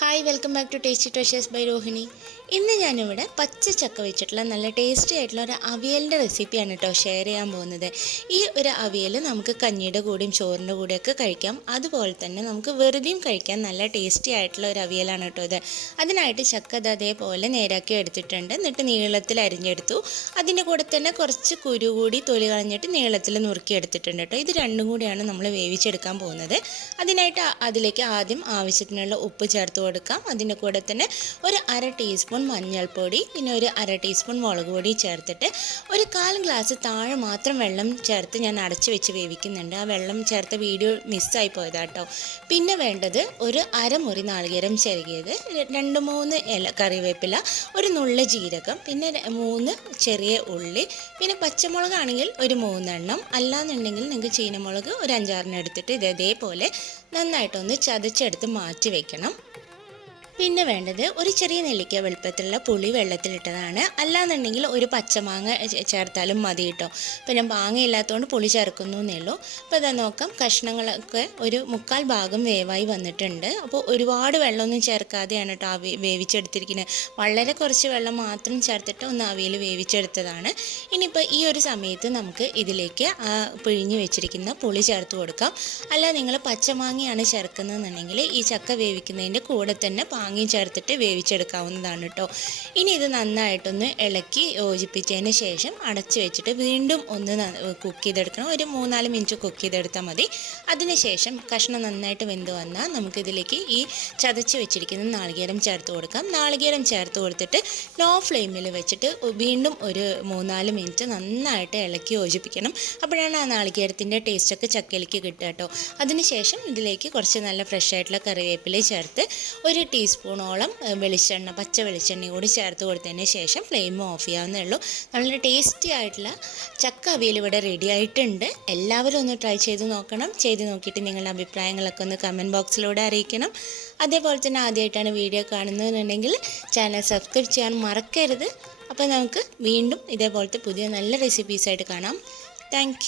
Hi welcome back to tasty treasures by Rohini. ഇന്ന് ഞാനിവിടെ പച്ച ചക്ക വെച്ചിട്ടുള്ള നല്ല ടേസ്റ്റി ആയിട്ടുള്ള ഒരു അവിയലിൻ്റെ റെസിപ്പിയാണ് കേട്ടോ ഷെയർ ചെയ്യാൻ പോകുന്നത്. ഈ ഒരു അവിയൽ നമുക്ക് കഞ്ഞിയുടെ കൂടെയും ചോറിൻ്റെ കൂടെയൊക്കെ കഴിക്കാം. അതുപോലെ തന്നെ നമുക്ക് വെറുതെയും കഴിക്കാൻ നല്ല ടേസ്റ്റി ആയിട്ടുള്ള ഒരു അവിയലാണ് കേട്ടോ ഇത്. അതിനായിട്ട് ചക്ക അതേപോലെ നേരാക്കി എടുത്തിട്ടുണ്ട്. എന്നിട്ട് നീളത്തിൽ അരിഞ്ഞെടുത്തു. അതിൻ്റെ കൂടെ തന്നെ കുറച്ച് കുരു കൂടി തൊലി കളഞ്ഞിട്ട് നീളത്തിൽ നുറുക്കി എടുത്തിട്ടുണ്ട് കേട്ടോ. ഇത് രണ്ടും കൂടിയാണ് നമ്മൾ വേവിച്ചെടുക്കാൻ പോകുന്നത്. അതിനായിട്ട് അതിലേക്ക് ആദ്യം ആവശ്യത്തിനുള്ള ഉപ്പ് ചേർത്ത് കൊടുക്കാം. അതിൻ്റെ കൂടെ തന്നെ ഒരു 1/2 ടീസ്പൂൺ മഞ്ഞൾപ്പൊടി, പിന്നെ ഒരു 1/2 ടീസ്പൂൺ മുളക് പൊടി ചേർത്തിട്ട് ഒരു 1/4 ഗ്ലാസ് താഴെ മാത്രം വെള്ളം ചേർത്ത് ഞാൻ അടച്ചു വെച്ച് വേവിക്കുന്നുണ്ട്. ആ വെള്ളം ചേർത്ത വീഡിയോ മിസ്സായി പോയതാട്ടോ. പിന്നെ വേണ്ടത് ഒരു അരമുറി നാളികേരം ചിരകിയത്, 2-3 ഇല കറിവേപ്പില, ഒരു നുള്ള ജീരകം, പിന്നെ 3 ചെറിയ ഉള്ളി, പിന്നെ പച്ചമുളകാണെങ്കിൽ ഒരു 3 എണ്ണം, അല്ലാന്നുണ്ടെങ്കിൽ നിങ്ങൾക്ക് ചീനമുളക് ഒരു 5-6 എടുത്തിട്ട് ഇതേപോലെ നന്നായിട്ടൊന്ന് ചതച്ചെടുത്ത് മാറ്റി വെക്കണം. പിന്നെ വേണ്ടത് ഒരു ചെറിയ നെല്ലിക്ക വലുപ്പത്തിലുള്ള പുളി വെള്ളത്തിലിട്ടതാണ്. അല്ലാന്നുണ്ടെങ്കിൽ ഒരു പച്ചമാങ്ങ ചേർത്താലും മതി കേട്ടോ. ഇപ്പം ഞാൻ മാങ്ങയില്ലാത്തതുകൊണ്ട് പുളി ചേർക്കുന്നു എന്നേ ഉള്ളൂ. അപ്പോൾ ഇതാ നോക്കാം, കഷ്ണങ്ങളൊക്കെ ഒരു 1/4 ഭാഗം വേവായി വന്നിട്ടുണ്ട്. അപ്പോൾ ഒരുപാട് വെള്ളമൊന്നും ചേർക്കാതെയാണ് കേട്ടോ വേവിച്ചെടുത്തിരിക്കുന്നത്. വളരെ കുറച്ച് വെള്ളം മാത്രം ചേർത്തിട്ട് ഒന്ന് അവിയൽ വേവിച്ചെടുത്തതാണ്. ഇനിയിപ്പോൾ ഈ ഒരു സമയത്ത് നമുക്ക് ഇതിലേക്ക് പിഴിഞ്ഞ് വെച്ചിരിക്കുന്ന പുളി ചേർത്ത് കൊടുക്കാം. അല്ല നിങ്ങൾ പച്ചമാങ്ങയാണ് ചേർക്കുന്നതെന്നുണ്ടെങ്കിൽ ഈ ചക്ക വേവിക്കുന്നതിൻ്റെ കൂടെ തന്നെ മാങ്ങയും ചേർത്തിട്ട് വേവിച്ചെടുക്കാവുന്നതാണ് കേട്ടോ. ഇനി ഇത് നന്നായിട്ടൊന്ന് ഇളക്കി യോജിപ്പിച്ചതിന് ശേഷം അടച്ച് വെച്ചിട്ട് വീണ്ടും ഒന്ന് കുക്ക് ചെയ്തെടുക്കണം. ഒരു 3-4 മിനിറ്റ് കുക്ക് ചെയ്തെടുത്താൽ മതി. അതിനുശേഷം കഷ്ണം നന്നായിട്ട് വെന്ത് വന്നാൽ നമുക്കിതിലേക്ക് ഈ ചതച്ച് വെച്ചിരിക്കുന്ന നാളികേരം ചേർത്ത് കൊടുക്കാം. നാളികേരം ചേർത്ത് കൊടുത്തിട്ട് ലോ ഫ്ലെയിമിൽ വെച്ചിട്ട് വീണ്ടും ഒരു 3-4 മിനിറ്റ് നന്നായിട്ട് ഇളക്കി യോജിപ്പിക്കണം. അപ്പോഴാണ് ആ നാളികേരത്തിൻ്റെ ടേസ്റ്റൊക്കെ ചക്കയിലേക്ക് കിട്ടുക കേട്ടോ. അതിനുശേഷം ഇതിലേക്ക് കുറച്ച് നല്ല ഫ്രഷ് ആയിട്ടുള്ള കറിവേപ്പില ചേർത്ത് ഒരു ടീസ്പൂണോളം വെളിച്ചെണ്ണ, പച്ച വെളിച്ചെണ്ണ കൂടി ചേർത്ത് കൊടുത്തതിന് ശേഷം ഫ്ലെയിം ഓഫ് ചെയ്യാവുന്നേ ഉള്ളൂ. നല്ല ടേസ്റ്റി ആയിട്ടുള്ള ചക്ക അവിയൽ ഇവിടെ റെഡി ആയിട്ടുണ്ട്. എല്ലാവരും ഒന്ന് ട്രൈ ചെയ്ത് നോക്കണം. ചെയ്ത് നോക്കിയിട്ട് നിങ്ങളുടെ അഭിപ്രായങ്ങളൊക്കെ ഒന്ന് കമൻറ്റ് ബോക്സിലൂടെ അറിയിക്കണം. അതേപോലെ തന്നെ ആദ്യമായിട്ടാണ് വീഡിയോ കാണുന്നതെന്നുണ്ടെങ്കിൽ ചാനൽ സബ്സ്ക്രൈബ് ചെയ്യാൻ മറക്കരുത്. അപ്പോൾ നമുക്ക് വീണ്ടും ഇതേപോലത്തെ പുതിയ നല്ല റെസിപ്പീസായിട്ട് കാണാം. താങ്ക്